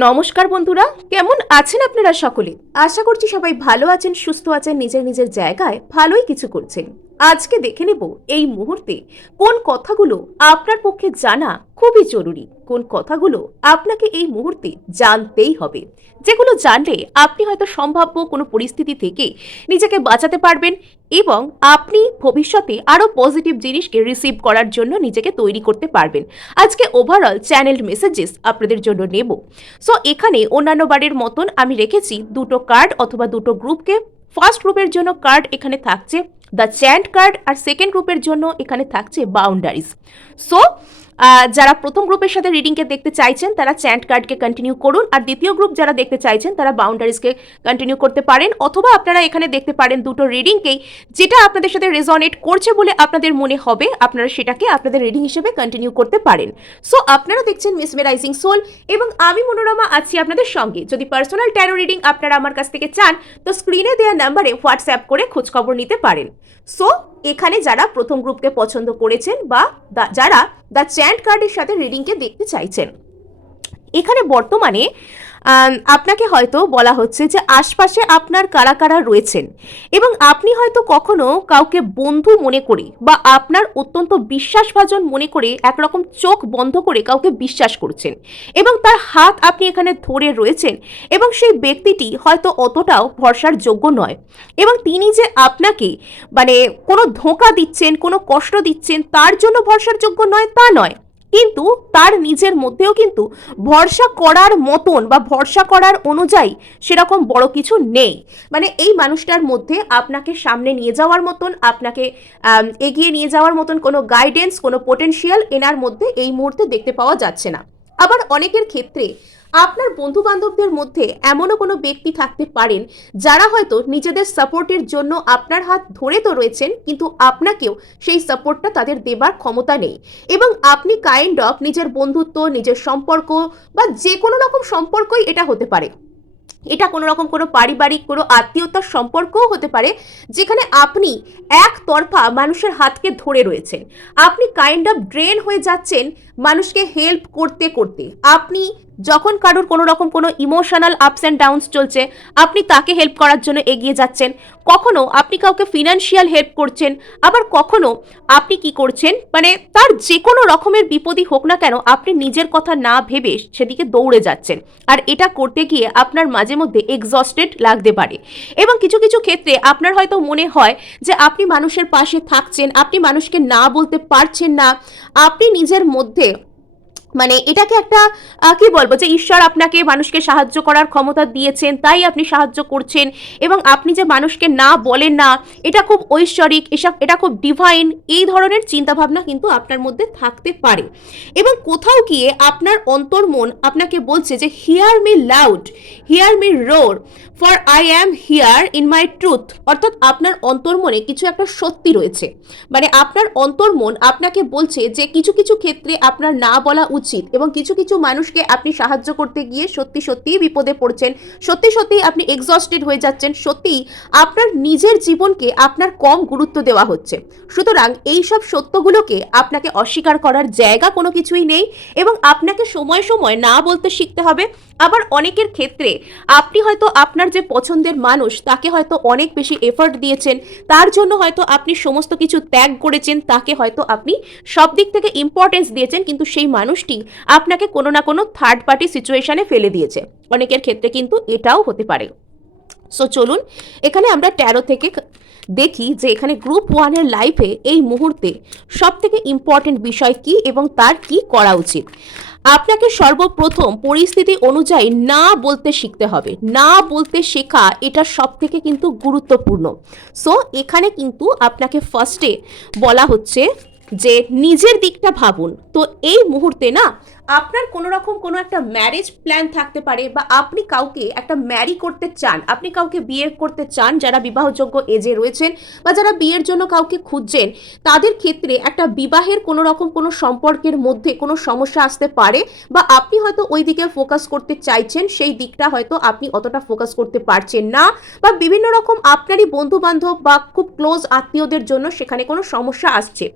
নমস্কার বন্ধুরা, কেমন আছেন আপনারা সকলে? আশা করছি সবাই ভালো আছেন, সুস্থ আছেন, নিজের নিজের জায়গায় ভালোই কিছু করছেন। আজকে দেখে নেব এই মুহূর্তে কোন কথাগুলো আপনার পক্ষে জানা খুবই জরুরি, কোন কথাগুলো আপনাকে এই মুহূর্তে জানতেই হবে। যেগুলো জানলে আপনি হয়তো সম্ভাব্য কোনো পরিস্থিতি থেকে নিজেকে বাঁচাতে পারবেন এবং আপনি ভবিষ্যতে আরও পজিটিভ জিনিসকে রিসিভ করার জন্য নিজেকে তৈরি করতে পারবেন। আজকে ওভারঅল চ্যানেল মেসেজেস আপনাদের জন্য নেব। সো এখানে অন্যান্য বারের মতন আমি রেখেছি দুটো কার্ড অথবা দুটো গ্রুপকে ফার্স্ট গ্রুপের জন্য কার্ড এখানে থাকছে। দ্য চ্যান্ট কার্ড আর সেকেন্ড গ্রুপের জন্য এখানে থাকছে বাউন্ডারিজ সো যারা প্রথম গ্রুপের সাথে রিডিংকে দেখতে চাইছেন, তারা চ্যান্ট কার্ডকে কন্টিনিউ করুন। আর দ্বিতীয় গ্রুপ যারা দেখতে চাইছেন, তারা বাউন্ডারিজকে কন্টিনিউ করতে পারেন। অথবা আপনারা এখানে দেখতে পারেন দুটো রিডিংকেই যেটা আপনাদের সাথে রেজনেট করছে বলে আপনাদের মনে হবে, আপনারা সেটাকে আপনাদের রিডিং হিসেবে কন্টিনিউ করতে পারেন। সো আপনারা দেখছেন মিসমেরাইজিং সোল এবং আমি মনোরমা আছি আপনাদের সঙ্গে। যদি পার্সোনাল ট্যারো রিডিং আপনারা আমার কাছ থেকে চান, তো স্ক্রিনে দেওয়া নাম্বারে হোয়াটসঅ্যাপ করে খোঁজখবর নিতে পারেন। সো এখানে যারা প্রথম গ্রুপকে পছন্দ করেছেন বা যারা দ্য চ্যান্ট কার্ডের সাথে রিডিংকে দেখতে চাইছেন এখানে বর্তমানে আপনাকে হয়তো বলা হচ্ছে যে আশপাশে আপনার কারা কারা রয়েছেন এবং আপনি হয়তো কখনো কাউকে বন্ধু মনে করে বা আপনার অত্যন্ত বিশ্বাসভাজন মনে করে একরকম চোখ বন্ধ করে কাউকে বিশ্বাস করছেন এবং তার হাত আপনি এখানে ধরে রয়েছেন এবং সেই ব্যক্তিটি হয়তো অতটাও ভরসার যোগ্য নয় এবং তিনি যে আপনাকে মানে কোনো ধোঁকা দিচ্ছেন, কোনো কষ্ট দিচ্ছেন, তার জন্য ভরসার যোগ্য নয় তা নয়। কিন্তু তার নিজের মধ্যেও কিন্তু ভরসা করার মতন বা ভরসা করার অনুযায়ী সেরকম বড় কিছু নেই। মানে এই মানুষটার মধ্যে আপনাকে সামনে নিয়ে যাওয়ার মতন, আপনাকে এগিয়ে নিয়ে যাওয়ার মতন কোনো গাইডেন্স কোনো পোটেনশিয়াল এনার মধ্যে এই মুহূর্তে দেখতে পাওয়া যাচ্ছে না। আবার অনেকের ক্ষেত্রে আপনার বন্ধু বান্ধবদের মধ্যে এমনও কোনো ব্যক্তি থাকতে পারেন যারা হয়তো নিজেদের সাপোর্টের জন্য আপনার হাত ধরে তো রয়েছেন, কিন্তু আপনাকেও সেই সাপোর্টটা তাদের দেবার ক্ষমতা নেই। এবং আপনি কাইন্ড অফ নিজের বন্ধুত্ব, নিজের সম্পর্ক বা যে কোনো রকম সম্পর্কই এটা হতে পারে। এটা কোনো রকম কোনো পারিবারিক, কোনো আত্মীয়তার সম্পর্কও হতে পারে, যেখানে আপনি একতরফা মানুষের হাতকে ধরে রয়েছেন। আপনি কাইন্ড অফ ড্রেন হয়ে যাচ্ছেন মানুষকে হেল্প করতে করতে। আপনি যখন কারোর কোনো রকম কোনো ইমোশনাল আপস অ্যান্ড ডাউনস চলছে, আপনি তাকে হেল্প করার জন্য এগিয়ে যাচ্ছেন। কখনো আপনি কাউকে ফিনান্সিয়াল হেল্প করছেন, আবার কখনো আপনি কি করছেন? মানে তার যে কোনো রকমের বিপদই হোক না কেন, আপনি নিজের কথা না ভেবে সেদিকে দৌড়ে যাচ্ছেন। আর এটা করতে গিয়ে আপনার মাঝে মধ্যে এক্সস্টেড লাগতে পারে। এবং কিছু কিছু ক্ষেত্রে আপনার হয়তো মনে হয় যে আপনি মানুষের পাশে থাকছেন, আপনি মানুষকে না বলতে পারছেন না। আপনি নিজের মধ্যে মানে এটাকে একটা কি বলব যে ঈশ্বর আপনাকে মানুষকে সাহায্য করার ক্ষমতা দিয়েছেন, তাই আপনি সাহায্য করছেন এবং আপনি যে মানুষকে না বলেন না, এটা খুব ঐশ্বরিক এসব এটা খুব ডিভাইন এই ধরনের চিন্তাভাবনা কিন্তু আপনার মধ্যে থাকতে পারে। এবং কোথাও গিয়ে আপনার অন্তর্মন আপনাকে বলছে যে hear me loud hear me roar for I am here in my truth অর্থাৎ আপনার অন্তর্মনে কিছু একটা সত্যি রয়েছে। মানে আপনার অন্তর্মন আপনাকে বলছে যে, কিছু কিছু ক্ষেত্রে আপনার না বলা উচিত এবং কিছু কিছু মানুষকে আপনি সাহায্য করতে গিয়ে সত্যি সত্যিই বিপদে পড়ছেন। সত্যি সত্যি আপনি এক্সস্টেড হয়ে যাচ্ছেন। সত্যিই আপনার নিজের জীবনকে আপনার কম গুরুত্ব দেওয়া হচ্ছে। সুতরাং এই সব সত্যগুলোকে আপনাকে অস্বীকার করার জায়গা কোনো কিছুই নেই এবং আপনাকে সময় সময় না বলতে শিখতে হবে। আবার অনেকের ক্ষেত্রে আপনি হয়তো আপনার যে পছন্দের মানুষ, তাকে হয়তো অনেক বেশি এফর্ট দিয়েছেন, তার জন্য হয়তো আপনি সমস্ত কিছু ত্যাগ করেছেন, তাকে হয়তো আপনি সব দিক থেকে ইম্পর্টেন্স দিয়েছেন, কিন্তু সেই মানুষটি আপনাকে কোনো না কোনো থার্ড পার্টি সিচুয়েশানে ফেলে দিয়েছে। অনেকের ক্ষেত্রে কিন্তু এটাও হতে পারে। সো চলুন, এখানে আমরা ট্যারো থেকে দেখি যে এখানে গ্রুপ ওয়ানের লাইফে এই মুহূর্তে সব থেকে ইম্পর্টেন্ট বিষয় কি এবং তার কি করা উচিত। আপনাকে সর্বপ্রথম পরিস্থিতি অনুযায়ী না বলতে শিখতে হবে। না বলতে শেখা এটা সব থেকে কিন্তু গুরুত্বপূর্ণ। সো এখানে কিন্তু আপনাকে ফার্স্টে বলা হচ্ছে যে নিজের দিকটা ভাবুন। তো এই মুহূর্তে না, আপনার কোনো রকম কোনো একটা ম্যারেজ প্ল্যান থাকতে পারে বা আপনি কাউকে একটা ম্যারি করতে চান, আপনি কাউকে বিয়ে করতে চান, যারা বিবাহযোগ্য এজে রয়েছেন বা যারা বিয়ের জন্য কাউকে খুঁজছেন, তাদের ক্ষেত্রে একটা বিবাহের কোনো রকম কোনো সম্পর্কের মধ্যে কোনো সমস্যা আসতে পারে বা আপনি হয়তো ওই দিকে ফোকাস করতে চাইছেন, সেই দিকটা হয়তো আপনি অতটা ফোকাস করতে পারছেন না বা বিভিন্ন রকম আপনারই বন্ধু বান্ধব বা খুব ক্লোজ আত্মীয়দের জন্য সেখানে কোনো সমস্যা আসছে।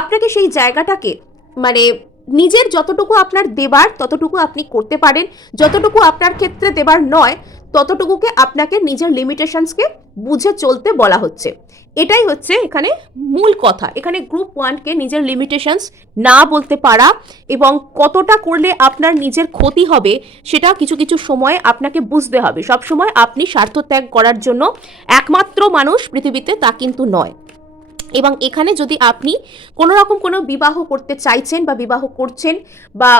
আপনাকে সেই জায়গাটাকে মানে নিজের যতটুকু আপনার দেবার, ততটুকু আপনি করতে পারেন। যতটুকু আপনার ক্ষেত্রে দেবার নয়, ততটুকুকে আপনাকে নিজের লিমিটেশনসকে বুঝে চলতে বলা হচ্ছে। এটাই হচ্ছে এখানে মূল কথা। এখানে গ্রুপ ওয়ানকে নিজের লিমিটেশনস না বলতে পারা এবং কতটা করলে আপনার নিজের ক্ষতি হবে, সেটা কিছু কিছু সময় আপনাকে বুঝতে হবে। সব সময় আপনি স্বার্থ ত্যাগ করার জন্য একমাত্র মানুষ পৃথিবীতে তা কিন্তু নয়। এবং এখানে যদি আপনি কোনো রকম কোনো বিবাহ করতে চাইছেন বা বিবাহ করছেন বা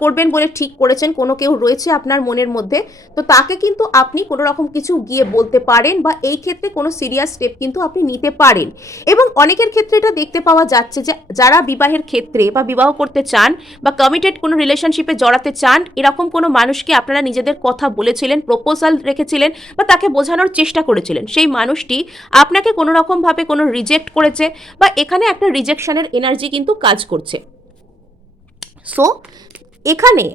করবেন বলে ঠিক করেছেন, কোনো কেউ রয়েছে আপনার মনের মধ্যে, তো তাকে কিন্তু আপনি কোনো রকম কিছু গিয়ে বলতে পারেন বা এই ক্ষেত্রে কোনো সিরিয়াস স্টেপ কিন্তু আপনি নিতে পারেন। এবং অনেকের ক্ষেত্রে এটা দেখতে পাওয়া যাচ্ছে যে, যারা বিবাহের ক্ষেত্রে বা বিবাহ করতে চান বা কমিটেড কোনো রিলেশনশিপে জড়াতে চান, এরকম কোনো মানুষকে আপনারা নিজেদের কথা বলেছিলেন প্রপোজাল রেখেছিলেন বা তাকে বোঝানোর চেষ্টা করেছিলেন। সেই মানুষটি আপনাকে কোনো রকমভাবে কোনো রিজেক্ট করেছে বা এখানে একটা রিজেকশনের এনার্জি কিন্তু কাজ করছে। সো এখানে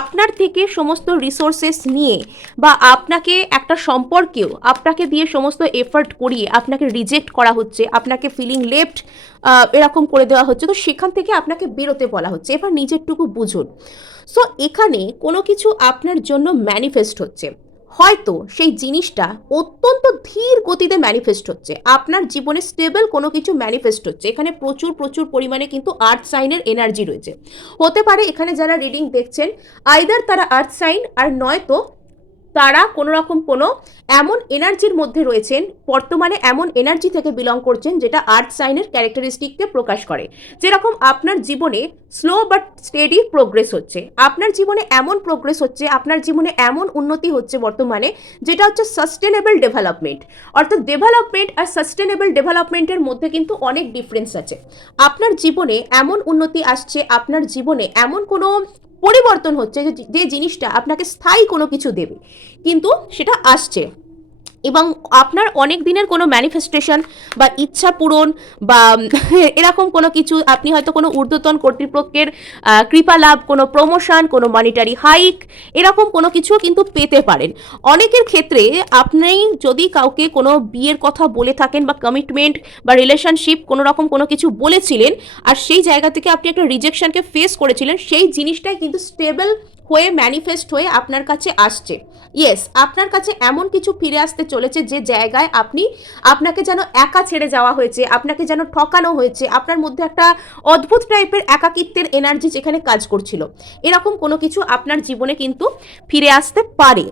আপনার থেকে সমস্ত রিসোর্সেস নিয়ে বা আপনাকে একটা সম্পর্কেও, আপনাকে দিয়ে সমস্ত এফার্ট করিয়ে আপনাকে রিজেক্ট করা হচ্ছে, আপনাকে ফিলিং লেফট এরকম করে দেওয়া হচ্ছে, তো সেখান থেকে আপনাকে বেরোতে বলা হচ্ছে। এবার নিজেরটুকু বুঝুন। সো এখানে কোনো কিছু আপনার জন্য ম্যানিফেস্ট হচ্ছে। হয়তো সেই জিনিসটা অত্যন্ত ধীর গতিতে ম্যানিফেস্ট হচ্ছে। আপনার জীবনে স্টেবল কোনো কিছু ম্যানিফেস্ট হচ্ছে। এখানে প্রচুর প্রচুর পরিমাণে কিন্তু আর্থ সাইনের এনার্জি রয়েছে। হতে পারে এখানে যারা রিডিং দেখছেন আইদার তারা আর্থ সাইন আর নয়তো তারা কোনো রকম কোনো এমন এনার্জির মধ্যে রয়েছেন, বর্তমানে এমন এনার্জি থেকে বিলং করছেন যেটা আর্থ সাইনের ক্যারেক্টারিস্টিককে প্রকাশ করে। যেরকম আপনার জীবনে স্লো বাট স্টেডি প্রোগ্রেস হচ্ছে, আপনার জীবনে এমন প্রোগ্রেস হচ্ছে, আপনার জীবনে এমন উন্নতি হচ্ছে বর্তমানে যেটা হচ্ছে সাস্টেনেবল ডেভেলপমেন্ট। অর্থাৎ ডেভেলপমেন্ট আর সাস্টেনেবল ডেভেলপমেন্টের মধ্যে কিন্তু অনেক ডিফারেন্স আছে। আপনার জীবনে এমন উন্নতি আসছে, আপনার জীবনে এমন কোনো পরিবর্তন হচ্ছে যে জিনিসটা আপনাকে স্থায়ী কোনো কিছু দেবে কিন্তু সেটা আসছে। এবং আপনার অনেক দিনের কোনো ম্যানিফেস্টেশন বা ইচ্ছা পূরণ বা এরকম কোনো কিছু, আপনি হয়তো কোনো ঊর্ধ্বতন কর্তৃপক্ষের কৃপা লাভ, কোনো প্রমোশন কোনো মনিটারি হাইক এরকম কোনো কিছুও কিন্তু পেতে পারেন। অনেকের ক্ষেত্রে আপনি যদি কাউকে কোনো বিয়ের কথা বলে থাকেন বা কমিটমেন্ট বা রিলেশনশিপ কোনো রকম কোনো কিছু বলেছিলেন, আর সেই জায়গা থেকে আপনি একটা রিজেকশনকে ফেস করেছিলেন, সেই জিনিসটাই কিন্তু স্টেবল হয়ে ম্যানিফেস্ট হয়ে আপনার কাছে আসছে। ইয়েস আপনার কাছে এমন কিছু ফিরে আসতে চলেছে যে জায়গায় আপনি, আপনাকে যেন একা ছেড়ে যাওয়া হয়েছে, আপনাকে যেন ঠকানো হয়েছে, আপনার মধ্যে একটা অদ্ভুত টাইপের একাকিত্বের এনার্জি যেখানে কাজ করছিল। এরকম কোনো কিছু আপনার জীবনে কিন্তু ফিরে আসতে পারে।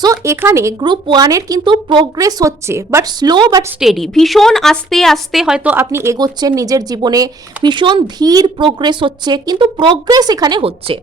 সো এখানে গ্রুপ ওয়ানের কিন্তু প্রোগ্রেস হচ্ছে বাট স্লো বাট স্টেডি ভীষণ আস্তে আস্তে হয়তো আপনি এগোচ্ছেন, নিজের জীবনে ভীষণ ধীর প্রোগ্রেস হচ্ছে, কিন্তু প্রোগ্রেস এখানে হচ্ছে।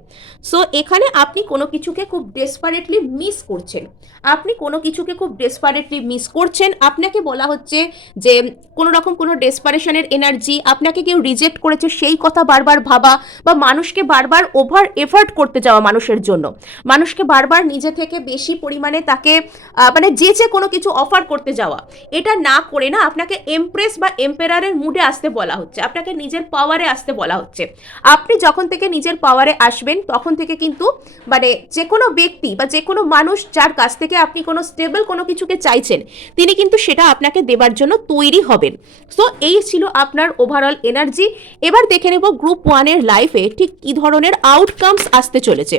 সো এখানে আপনি কোনো কিছুকে খুব ডেসপারেটলি মিস করছেন। আপনি কোনো কিছুকে খুব ডেসপারেটলি মিস করছেন। আপনাকে বলা হচ্ছে যে, কোনো রকম কোনো ডেসপারেশনের এনার্জি আপনাকে কেউ রিজেক্ট করেছে, সেই কথা বারবার ভাবা, বা মানুষকে বারবার ওভার এফার্ট করতে যাওয়া মানুষের জন্য। মানুষকে বারবার নিজে থেকে বেশি পরিমাণে তাকে আহ, মানে যে যে কোনো কিছু অফার করতে যাওয়া। এটা না করে না আপনাকে এমপ্রেস বা এম্পেরারের মুডে আসতে বলা হচ্ছে। আপনাকে নিজের পাওয়ারে আসতে বলা হচ্ছে। আপনি যখন থেকে নিজের পাওয়ারে আসবেন তখন থেকে কিন্তু মানে যে কোনো ব্যক্তি বা যে কোনো মানুষ যার কাছ থেকে আপনি কোনো স্টেবল কোনো কিছুকে চাইছেন তিনি কিন্তু সেটা আপনাকে দেবার জন্য তৈরি হবেন। সো এই ছিল আপনার ওভারঅল এনার্জি এবার দেখে নেব গ্রুপ ওয়ানের লাইফে ঠিক কী ধরনের আউটকামস আসতে চলেছে।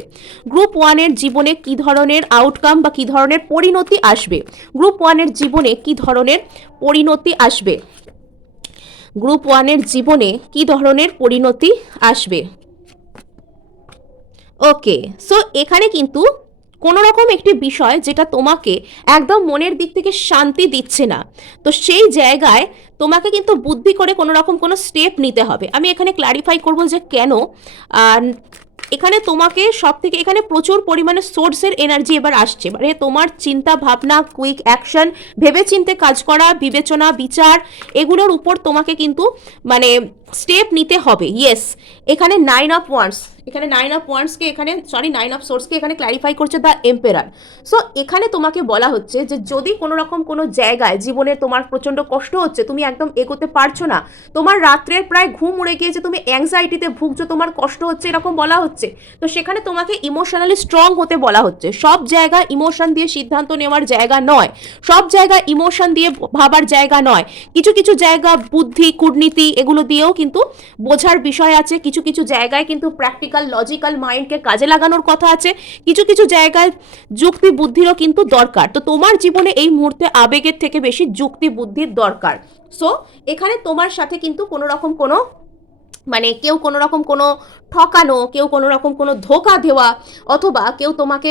গ্রুপ ওয়ানের জীবনে কী ধরনের আউটকাম বা কী ধরনের পরিণতি আসবে? গ্রুপ ওয়ানের জীবনে কী ধরনের পরিণতি আসবে? গ্রুপ ওয়ানের জীবনে কী ধরনের পরিণতি আসবে? ওকে সো এখানে কিন্তু কোনো রকম একটি বিষয় যেটা তোমাকে একদম মনের দিক থেকে শান্তি দিচ্ছে না। তো সেই জায়গায় তোমাকে কিন্তু বুদ্ধি করে কোনো রকম কোনো স্টেপ নিতে হবে। আমি এখানে ক্লারিফাই করব যে কেন এখানে তোমাকে সব থেকে এখানে প্রচুর পরিমাণে সোর্সের এনার্জি এবার আসছে। মানে তোমার চিন্তা ভাবনা কুইক অ্যাকশন ভেবে চিনতে কাজ করা, বিবেচনা, বিচার, এগুলোর উপর তোমাকে কিন্তু মানে স্টেপ নিতে হবে। ইয়েস এখানে নাইন অফ ওয়ান্স এখানে নাইন অফ ওয়ান্সকে এখানে সরি নাইন অফ সোর্সকে এখানে ক্ল্যারিফাই করছে দ্য এম্পেরার সো এখানে তোমাকে বলা হচ্ছে যে যদি কোনো রকম কোনো জায়গায় জীবনে তোমার প্রচণ্ড কষ্ট হচ্ছে, তুমি একদম এগোতে পারছ না, তোমার রাত্রের প্রায় ঘুম উড়ে গিয়েছে, তুমি অ্যাংজাইটিতে ভুগছো, তোমার কষ্ট হচ্ছে এরকম বলা হচ্ছে, তো সেখানে তোমাকে ইমোশনালি স্ট্রং হতে বলা হচ্ছে। সব জায়গা ইমোশন দিয়ে সিদ্ধান্ত নেওয়ার জায়গা নয়, সব জায়গা ইমোশন দিয়ে ভাবার জায়গা নয়। কিছু কিছু জায়গা বুদ্ধি, কূটনীতি, এগুলো দিয়েও কিন্তু বোঝার বিষয় আছে, কিছু কিছু জায়গায় কিন্তু প্র্যাকটিক্যাল লজিক্যাল মাইন্ডকে কাজে লাগানোর কথা আছে। কিছু কিছু জায়গায় যুক্তি বুদ্ধিরও কিন্তু দরকার। তো তোমার জীবনে এই মুহূর্তে আবেগের থেকে বেশি যুক্তি বুদ্ধির দরকার। সো এখানে তোমার সাথে কিন্তু কোনো রকম কোনো মানে কেউ কোনো রকম কোনো ঠকানো, কেউ কোনো রকম কোনো ধোকা দেওয়া অথবা কেউ তোমাকে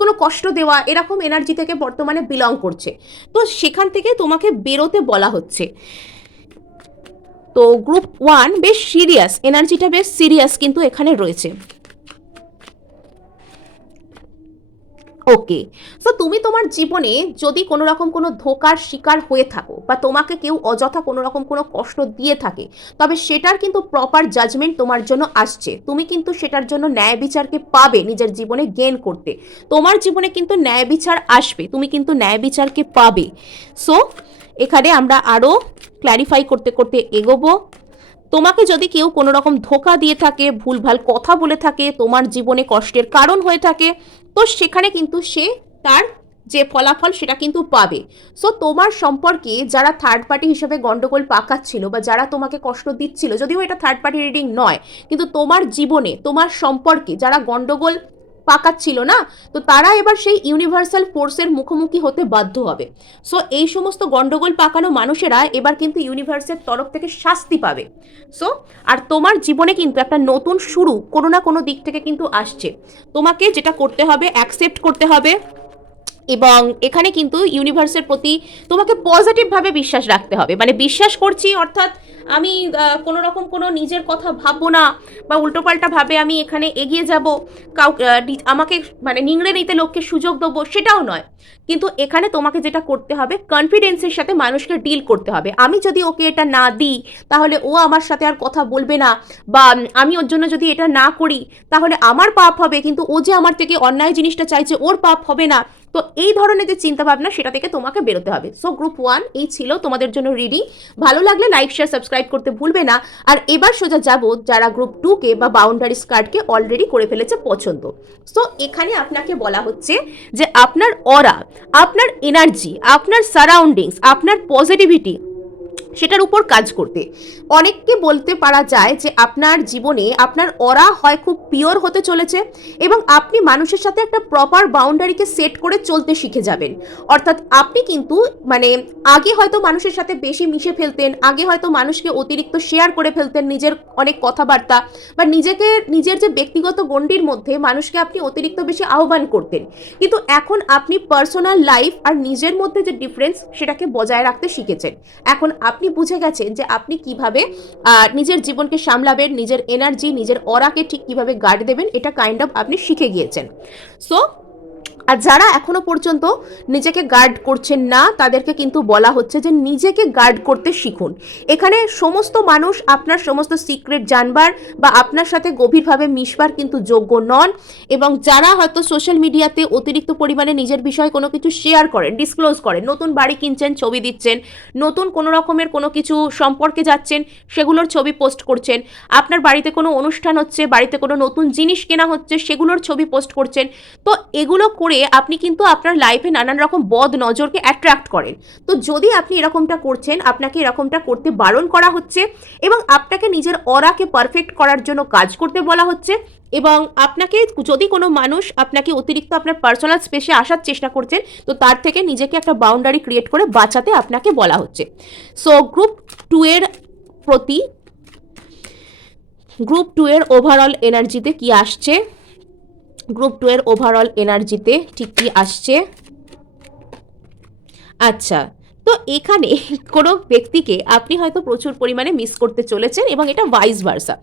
কোনো কষ্ট দেওয়া এরকম এনার্জি থেকে বর্তমানে বিলং করছে। তো সেখান থেকে তোমাকে বেরোতে বলা হচ্ছে। তো গ্রুপ ওয়ান বেশ সিরিয়াস, এনার্জিটা বেশ সিরিয়াস কিন্তু এখানে রয়েছে। ওকে, সো তুমি তোমার জীবনে যদি কোনো রকম কোনো ধোকার শিকার হয়ে থাকো বা তোমাকে কেউ অযথা কোনো রকম কোনো কষ্ট দিয়ে থাকে, তবে সেটার কিন্তু প্রপার জাজমেন্ট তোমার জন্য আসছে। তুমি কিন্তু সেটার জন্য ন্যায় বিচারকে পাবে নিজের জীবনে গেন করতে। তোমার জীবনে কিন্তু ন্যায় বিচার আসবে, তুমি কিন্তু ন্যায় বিচারকে পাবে। সো এখানে আমরা আরও ক্ল্যারিফাই করতে করতে এগোবো। তোমাকে যদি কেউ কোনো রকম ধোকা দিয়ে থাকে, ভুলভাল কথা বলে থাকে, তোমার জীবনে কষ্টের কারণ হয়ে থাকে, তো সেখানে কিন্তু সে তার যে ফলাফল সেটা কিন্তু পাবে। সো তোমার সম্পর্কে যারা থার্ড পার্টি হিসেবে গন্ডগোল পাকাচ্ছিল বা যারা তোমাকে কষ্ট দিচ্ছিল, যদিও এটা থার্ড পার্টি রিডিং নয়, কিন্তু তোমার জীবনে, তোমার সম্পর্কে যারা গন্ডগোল পাকাচ্ছিল না, তো তারা এবার সেই ইউনিভার্সাল ফোর্সের মুখোমুখি হতে বাধ্য হবে। সো এই সমস্ত গন্ডগোল পাকানো মানুষেরা এবার কিন্তু ইউনিভার্সের তরফ থেকে শাস্তি পাবে। সো আর তোমার জীবনে কিন্তু একটা নতুন শুরু কোনো না কোনো দিক থেকে কিন্তু আসছে। তোমাকে যেটা করতে হবে অ্যাকসেপ্ট করতে হবে। এবং এখানে কিন্তু ইউনিভার্সের প্রতি তোমাকে পজিটিভভাবে বিশ্বাস রাখতে হবে। মানে বিশ্বাস করছি, অর্থাৎ আমি কোনো রকম কোনো নিজের কথা ভাববো না বা উল্টোপাল্টা ভাবে আমি এখানে এগিয়ে যাব। কাউ আমাকে মানে নিংড়ে নিতে লোককে সুযোগ দেবো, সেটাও নয়। কিন্তু এখানে তোমাকে যেটা করতে হবে কনফিডেন্সের সাথে মানুষকে ডিল করতে হবে। আমি যদি ওকে এটা না দিই, তাহলে ও আমার সাথে আর কথা বলবে না বা আমি ওর জন্য যদি এটা না করি, তাহলে আমার পাপ হবে। কিন্তু ও যে আমার থেকে অন্যায় জিনিসটা চাইছে, ওর পাপ হবে না। তো এই ধরনের যে চিন্তা ভাবনা সেটা থেকে তোমাকে বেরোতে হবে। সো গ্রুপ ওয়ান এই ছিল তোমাদের জন্য রিডিং ভালো লাগলে লাইক শেয়ার সাবস্ক্রাইব করতে ভুলবে না। আর এবার সোজা যাব যারা গ্রুপ টুকে বা বাউন্ডারিজ কার্ডকে অলরেডি করে ফেলেছে পছন্দ। সো এখানে আপনাকে বলা হচ্ছে যে আপনার অরা আপনার এনার্জি আপনার সারাউন্ডিংস আপনার পজিটিভিটি সেটার উপর কাজ করতে। অনেককে বলতে পারা যায় যে আপনার জীবনে আপনার অরা হয় খুব পিওর হতে চলেছে এবং আপনি মানুষের সাথে একটা প্রপার বাউন্ডারিকে সেট করে চলতে শিখে যাবেন। অর্থাৎ আপনি কিন্তু মানে আগে হয়তো মানুষের সাথে বেশি মিশে ফেলতেন, আগে হয়তো মানুষকে অতিরিক্ত শেয়ার করে ফেলতেন নিজের অনেক কথাবার্তা বা নিজেকে, নিজের যে ব্যক্তিগত গণ্ডির মধ্যে মানুষকে আপনি অতিরিক্ত বেশি আহ্বান করতেন। কিন্তু এখন আপনি পার্সোনাল লাইফ আর নিজের মধ্যে যে ডিফারেন্স সেটাকে বজায় রাখতে শিখেছেন। এখন আপনি বুঝে গেছেন যে আপনি কীভাবে নিজের জীবনকে সামলাবেন, নিজের এনার্জি নিজের অরাকে ঠিক কীভাবে গার্ড দেবেন, এটা কাইন্ড অফ আপনি শিখে গিয়েছেন। সো আর যারা এখনও পর্যন্ত নিজেকে গার্ড করছেন না, তাদেরকে কিন্তু বলা হচ্ছে যে নিজেকে গার্ড করতে শিখুন। এখানে সমস্ত মানুষ আপনার সমস্ত সিক্রেট জানবার বা আপনার সাথে গভীরভাবে মিশবার কিন্তু যোগ্য নন এবং যারা হয়তো সোশ্যাল মিডিয়াতে অতিরিক্ত পরিমাণে নিজের বিষয়ে কোনো কিছু শেয়ার করেন ডিসক্লোজ করেন, নতুন বাড়ি কিনছেন, ছবি দিচ্ছেন, নতুন কোনো রকমের কোনো কিছু সম্পর্কে যাচ্ছেন, সেগুলোর ছবি পোস্ট করছেন, আপনার বাড়িতে কোনো অনুষ্ঠান হচ্ছে, বাড়িতে কোনো নতুন জিনিস কেনা হচ্ছে, সেগুলোর ছবি পোস্ট করছেন, তো এগুলো করে আপনি কিন্তু আপনার লাইফে নানান রকম বদ নজরকে অ্যাট্রাক্ট করেন। তো যদি আপনি এরকমটা করছেন, আপনাকে এরকমটা করতে বারণ করা হচ্ছে এবং আপনাকে নিজের অরাকে পারফেক্ট করার জন্য কাজ করতে বলা হচ্ছে এবং আপনাকে যদি কোনো মানুষ আপনাকে অতিরিক্ত আপনার পার্সোনাল স্পেসে আসার চেষ্টা করছেন, তো তার থেকে নিজেকে একটা বাউন্ডারি ক্রিয়েট করে বাঁচাতে আপনাকে বলা হচ্ছে। সো গ্রুপ টু এর প্রতি গ্রুপ টু এর ওভারঅল এনার্জিতে কি আসছে? গ্রুপ টু এর ওভারঅল এনার্জিতে ঠিক কি আসছে? আচ্ছা তো এখানে কোনো ব্যক্তিকে আপনি হয়তো প্রচুর পরিমাণে মিস করতে চলেছেন এবং এটা ভাইস ভার্সা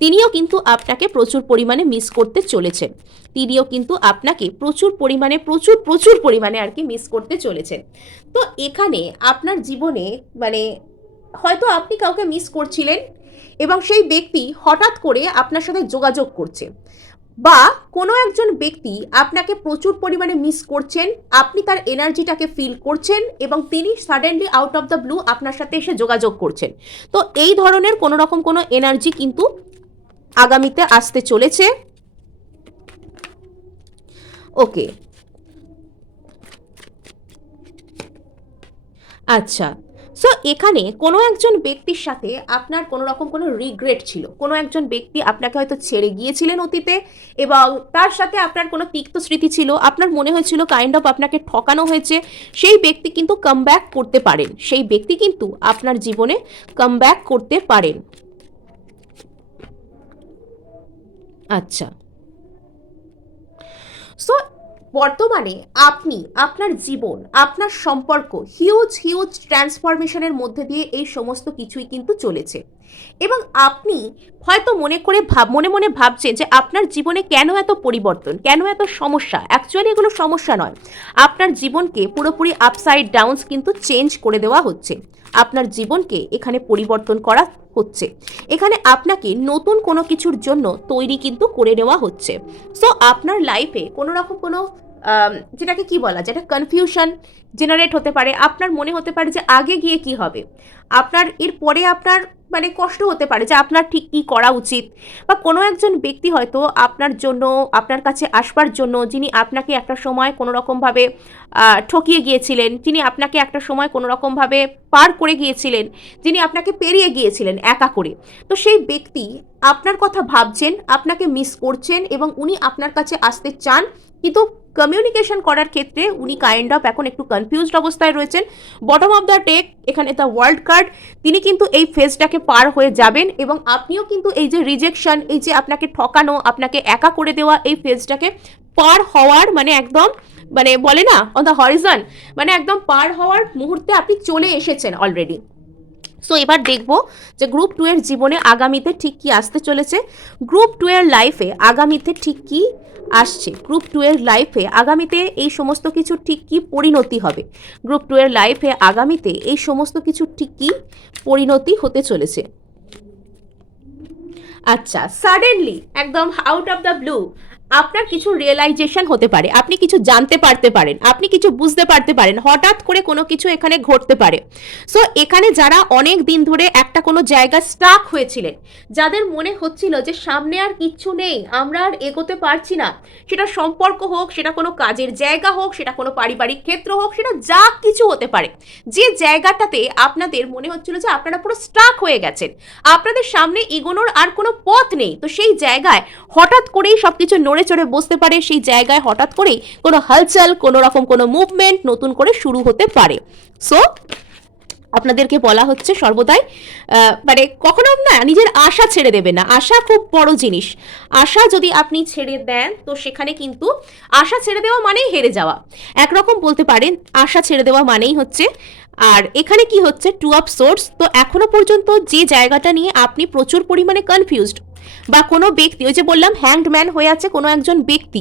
তিনিও কিন্তু আপনাকে প্রচুর পরিমাণে মিস করতে চলেছেন। তিনিও কিন্তু আপনাকে প্রচুর পরিমাণে, প্রচুর প্রচুর পরিমাণে আর কি মিস করতে চলেছেন। তো এখানে আপনার জীবনে মানে হয়তো আপনি কাউকে মিস করছিলেন এবং সেই ব্যক্তি হঠাৎ করে আপনার সাথে যোগাযোগ করছে। বা কোনো একজন ব্যক্তি আপনাকে প্রচুর পরিমাণে মিস করছেন, আপনি তার এনার্জিটাকে ফিল করছেন এবং তিনি suddenly out of the blue আপনার সাথে এসে যোগাযোগ করছেন। তো এই ধরনের কোনো রকম কোনো এনার্জি কিন্তু আগামীতে আসতে চলেছে। ওকে আচ্ছা সো এখানে কোনো একজন ব্যক্তির সাথে আপনার কোনো রকম কোনো রিগ্রেট ছিল। কোনো একজন ব্যক্তি আপনাকে হয়তো ছেড়ে গিয়েছিলেন অতীতে এবং তার সাথে আপনার কোনো তিক্ত স্মৃতি ছিল। আপনার মনে হয়েছিল কাইন্ড অফ আপনাকে ঠকানো হয়েছে। সেই ব্যক্তি কিন্তু কাম করতে পারেন। সেই ব্যক্তি কিন্তু আপনার জীবনে কাম করতে পারেন। আচ্ছা। সো বর্তমানে আপনি, আপনার জীবন, আপনার সম্পর্ক হিউজ হিউজ ট্রান্সফরমেশনের মধ্যে দিয়ে এই সমস্ত কিছুই কিন্তু চলেছে। এবং আপনি হয়তো মনে করে ভাব, মনে মনে ভাবছেন যে আপনার জীবনে কেন এত পরিবর্তন, কেন এত সমস্যা? অ্যাকচুয়ালি এগুলো সমস্যা নয়। আপনার জীবনকে পুরোপুরি আপসাইড ডাউনস কিন্তু চেঞ্জ করে দেওয়া হচ্ছে। আপনার জীবনকে এখানে পরিবর্তন করা হচ্ছে। এখানে আপনাকে নতুন কোনো কিছুর জন্য তৈরি কিন্তু করে নেওয়া হচ্ছে। সো আপনার লাইফে কোনো রকম কোনো যেটাকে কি বলা যেটা কনফিউশন জেনারেট হতে পারে। আপনার মনে হতে পারে যে আগে গিয়ে কি হবে? আপনার, এর পরে আপনার মানে কষ্ট হতে পারে যে আপনার ঠিক কী করা উচিত। বা কোনো একজন ব্যক্তি হয়তো আপনার জন্য, আপনার কাছে আসবার জন্য যিনি আপনাকে একটা সময় কোনো রকমভাবে ঠকিয়ে গিয়েছিলেন, যিনি আপনাকে একটা সময় কোনো রকমভাবে পার করে গিয়েছিলেন, যিনি আপনাকে পেরিয়ে গিয়েছিলেন একা করে। তো সেই ব্যক্তি আপনার কথা ভাবছেন, আপনাকে মিস করছেন এবং উনি আপনার কাছে আসতে চান, কিন্তু কমিউনিকেশন করার ক্ষেত্রে উনি কাইন্ড অফ এখন একটু কনফিউজড অবস্থায় রয়েছেন। বটম অফ দ্য টেক এখানে দ্য ওয়ার্ল্ড কার্ড তিনি কিন্তু এই ফেজটাকে পার হয়ে যাবেন এবং আপনিও কিন্তু এই যে রিজেকশন এই যে আপনাকে ঠকানো, আপনাকে একা করে দেওয়া এই ফেজটাকে পার হওয়ার মানে একদম মানে বলে না অন দ্য হরিজন মানে একদম পার হওয়ার মুহূর্তে আপনি চলে এসেছেন অলরেডি সো এবার দেখব যে গ্রুপ টু এর জীবনে আগামীতে ঠিক কি আসতে চলেছে। গ্রুপ টু এর লাইফে আগামীতে ঠিক কি আসছে? গ্রুপ টু এর লাইফে আগামীতে এই সমস্ত কিছু ঠিক কি পরিণতি হবে? গ্রুপ টু এর লাইফে আগামীতে এই সমস্ত কিছু ঠিক কি পরিণতি হতে চলেছে। আচ্ছা সাডেনলি একদম আউট অফ দ্য ব্লু আপনার কিছু রিয়েলাইজেশন হতে পারে, আপনি কিছু জানতে পারতে পারেন, আপনি কিছু বুঝতে পারতে পারেন, হঠাৎ করে কোনো কিছু এখানে ঘটতে পারে। সো এখানে যারা অনেক দিন ধরে একটা কোনো জায়গা স্টাক হয়েছিলেন, যাদের মনে হচ্ছিল যে সামনে আর কিচ্ছু নেই, আমরা আর এগোতে পারছি না, সেটা সম্পর্ক হোক, সেটা কোনো কাজের জায়গা হোক, সেটা কোনো পারিবারিক ক্ষেত্র হোক, সেটা যা কিছু হতে পারে, যে জায়গাটাতে আপনাদের মনে হচ্ছিল যে আপনারা পুরো স্টাক হয়ে গেছেন, আপনাদের সামনে এগোনোর আর কোনো পথ নেই, তো সেই জায়গায় হঠাৎ করেই সব কিছু নড়ে চড়ে বসতে পারে, সেই জায়গায় হঠাৎ করেই কোনো হালচাল, কোনো রকম কোনো মুভমেন্ট নতুন করে শুরু হতে পারে। সো আপনাদেরকে বলা হচ্ছে সর্বদাই মানে কখনো না, নিজের আশা ছেড়ে দেবে না। আশা খুব বড় জিনিস। আশা যদি আপনি ছেড়ে দেন, তো সেখানে কিন্তু আশা ছেড়ে দেওয়া মানেই হেরে যাওয়া। একরকম বলতে পারেন, আশা ছেড়ে দেওয়া মানেই হচ্ছে, আর এখানে কি হচ্ছে টু আপ সোর্স তো এখনও পর্যন্ত যে জায়গাটা নিয়ে আপনি প্রচুর পরিমাণে কনফিউজড বা কোনো ব্যক্তি, ওই যে বললাম হ্যাংড ম্যান হয়ে আছে কোনো একজন ব্যক্তি,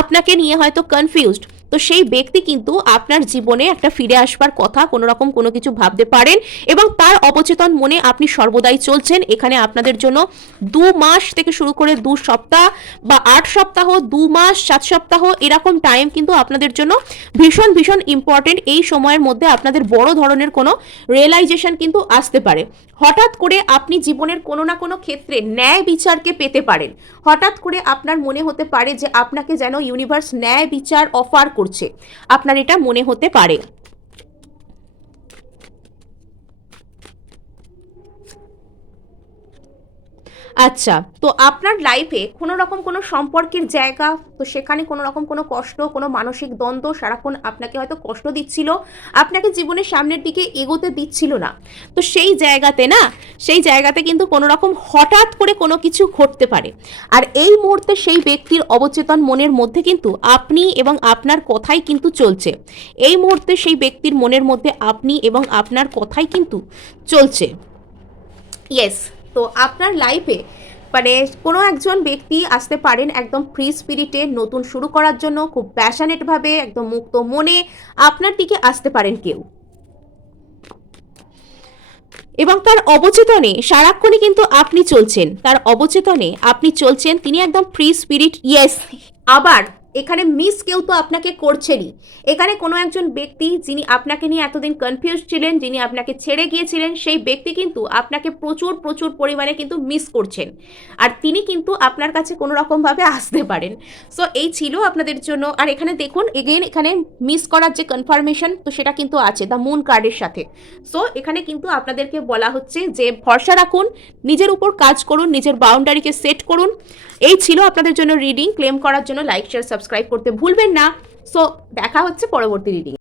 আপনাকে নিয়ে হয়তো কনফিউজড তো সেই ব্যক্তি কিন্তু আপনার জীবনে একটা ফিরে আসবার কথা, কোনো রকম কোনো কিছু ভাবতে পারেন এবং তার অবচেতন মনে আপনি সর্বদাই চলছেন। এখানে আপনাদের জন্য দু মাস থেকে শুরু করে দু সপ্তাহ বা আট সপ্তাহ, দু মাস, সাত সপ্তাহ এরকম টাইম কিন্তু আপনাদের জন্য ভীষণ ভীষণ ইম্পর্টেন্ট এই সময়ের মধ্যে আপনাদের বড় ধরনের কোনো রিয়েলাইজেশন কিন্তু আসতে পারে। হঠাৎ করে আপনি জীবনের কোনো না কোনো ক্ষেত্রে ন্যায় বিচারকে পেতে পারেন। হঠাৎ করে আপনার মনে হতে পারে যে আপনাকে যেন ইউনিভার্স ন্যায় বিচার অফার করছে। আপনার এটা মনে হতে পারে। আচ্ছা তো আপনার লাইফে কোনো রকম কোনো সম্পর্কের জায়গা, তো সেখানে কোনো রকম কোনো কষ্ট, কোনো মানসিক দ্বন্দ্ব সারাক্ষণ আপনাকে হয়তো কষ্ট দিচ্ছিল, আপনাকে জীবনের সামনের দিকে এগোতে দিচ্ছিল না। তো সেই জায়গাতে না, সেই জায়গাতে কিন্তু কোনো রকম হঠাৎ করে কোনো কিছু ঘটতে পারে। আর এই মুহূর্তে সেই ব্যক্তির অবচেতন মনের মধ্যে কিন্তু আপনি এবং আপনার কথাই কিন্তু চলছে। এই মুহূর্তে সেই ব্যক্তির মনের মধ্যে আপনি এবং আপনার কথাই কিন্তু চলছে। ইয়েস তো আপনার লাইফে মানে কোনো একজন ব্যক্তি আসতে পারেন একদম ফ্রি স্পিরিটে নতুন শুরু করার জন্য, খুব প্যাশনেটভাবে একদম মুক্ত মনে, আপনার দিকে আসতে পারেন কেউ। এবং তার অবচেতনে সারাক্ষণই কিন্তু আপনি চলছেন, তার অবচেতনে আপনি চলছেন, তিনি একদম ফ্রি স্পিরিট ইয়েস আবার এখানে মিস কেউ তো আপনাকে করছেনই। এখানে কোনো একজন ব্যক্তি যিনি আপনাকে নিয়ে এতদিন কনফিউজ ছিলেন, যিনি আপনাকে ছেড়ে গিয়েছিলেন, সেই ব্যক্তি কিন্তু আপনাকে প্রচুর প্রচুর পরিমাণে কিন্তু মিস করছেন। আর তিনি কিন্তু আপনার কাছে কোনো রকমভাবে আসতে পারেন। সো এই ছিল আপনাদের জন্য। আর এখানে দেখুন এগেন এখানে মিস করার যে কনফার্মেশন তো সেটা কিন্তু আছে দ্য মুন কার্ডের সাথে। সো এখানে কিন্তু আপনাদেরকে বলা হচ্ছে যে, ভরসা রাখুন, নিজের উপর কাজ করুন, নিজের বাউন্ডারিকে সেট করুন। এই ছিল আপনাদের জন্য রিডিং ক্লেম করার জন্য লাইক শেয়ার সাবস্ক্রাইব করতে ভুলবেন না। সো দেখা হচ্ছে পরবর্তী রিডিং